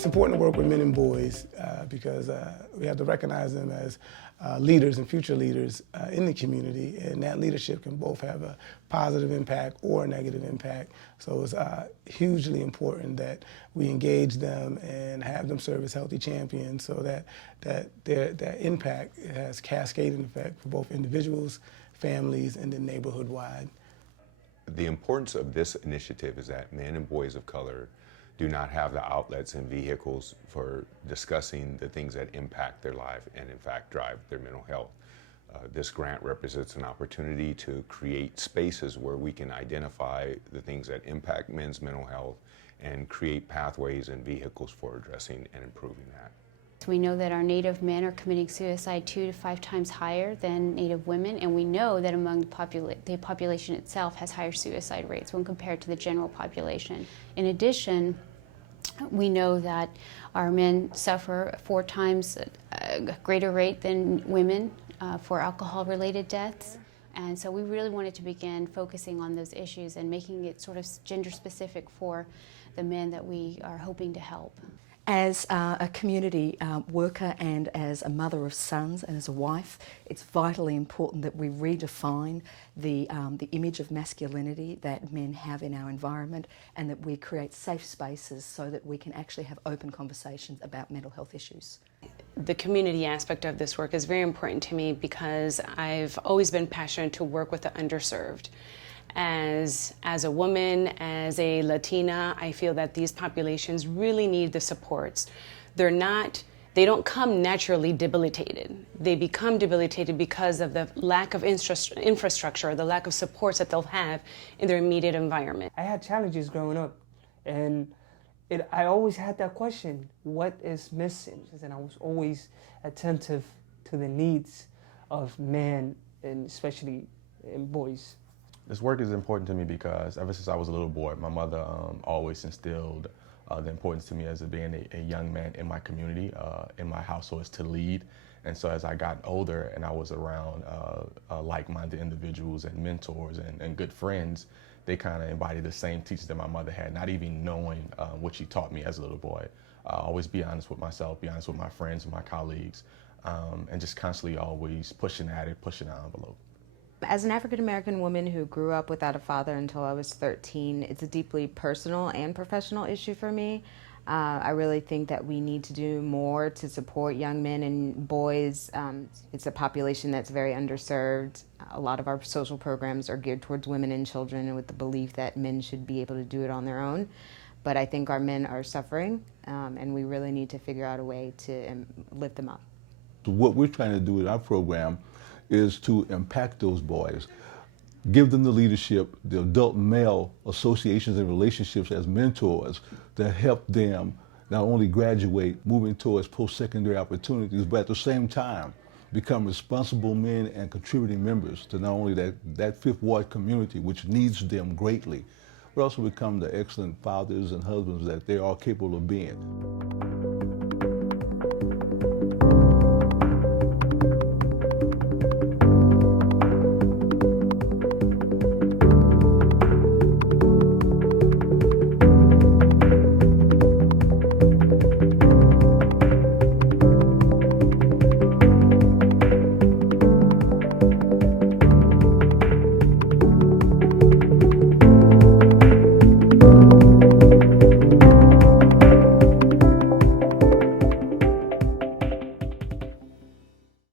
It's important to work with men and boys because we have to recognize them as leaders and future leaders in the community, and that leadership can both have a positive impact or a negative impact. So it's hugely important that we engage them and have them serve as healthy champions so that their impact has cascading effect for both individuals, families, and then neighborhood-wide. The importance of this initiative is that men and boys of color do not have the outlets and vehicles for discussing the things that impact their life and in fact drive their mental health. This grant represents an opportunity to create spaces where we can identify the things that impact men's mental health and create pathways and vehicles for addressing and improving that. We know that our Native men are committing suicide 2 to 5 times higher than Native women, and we know that among the population itself has higher suicide rates when compared to the general population. In addition, we know that our men suffer 4 times a greater rate than women for alcohol-related deaths. And so we really wanted to begin focusing on those issues and making it sort of gender-specific for the men that we are hoping to help. As a community worker and as a mother of sons and as a wife, it's vitally important that we redefine the image of masculinity that men have in our environment, and that we create safe spaces so that we can actually have open conversations about mental health issues. The community aspect of this work is very important to me because I've always been passionate to work with the underserved. As a woman, as a Latina, I feel that these populations really need the supports. They don't come naturally debilitated. They become debilitated because of the lack of infrastructure, the lack of supports that they'll have in their immediate environment. I had challenges growing up, and I always had that question, what is missing? And I was always attentive to the needs of men, and especially in boys. This work is important to me because ever since I was a little boy, my mother always instilled the importance to me as being a young man in my community, in my household, is to lead. And so as I got older and I was around like-minded individuals and mentors and good friends, they kind of embodied the same teachings that my mother had, not even knowing what she taught me as a little boy. Always be honest with myself, be honest with my friends and my colleagues, and just constantly always pushing at it, pushing the envelope. As an African-American woman who grew up without a father until I was 13, it's a deeply personal and professional issue for me. I really think that we need to do more to support young men and boys. It's a population that's very underserved. A lot of our social programs are geared towards women and children, and with the belief that men should be able to do it on their own. But I think our men are suffering, and we really need to figure out a way to lift them up. What we're trying to do with our program is to impact those boys, give them the leadership, the adult male associations and relationships as mentors that help them not only graduate, moving towards post-secondary opportunities, but at the same time become responsible men and contributing members to not only that Fifth Ward community, which needs them greatly, but also become the excellent fathers and husbands that they are capable of being.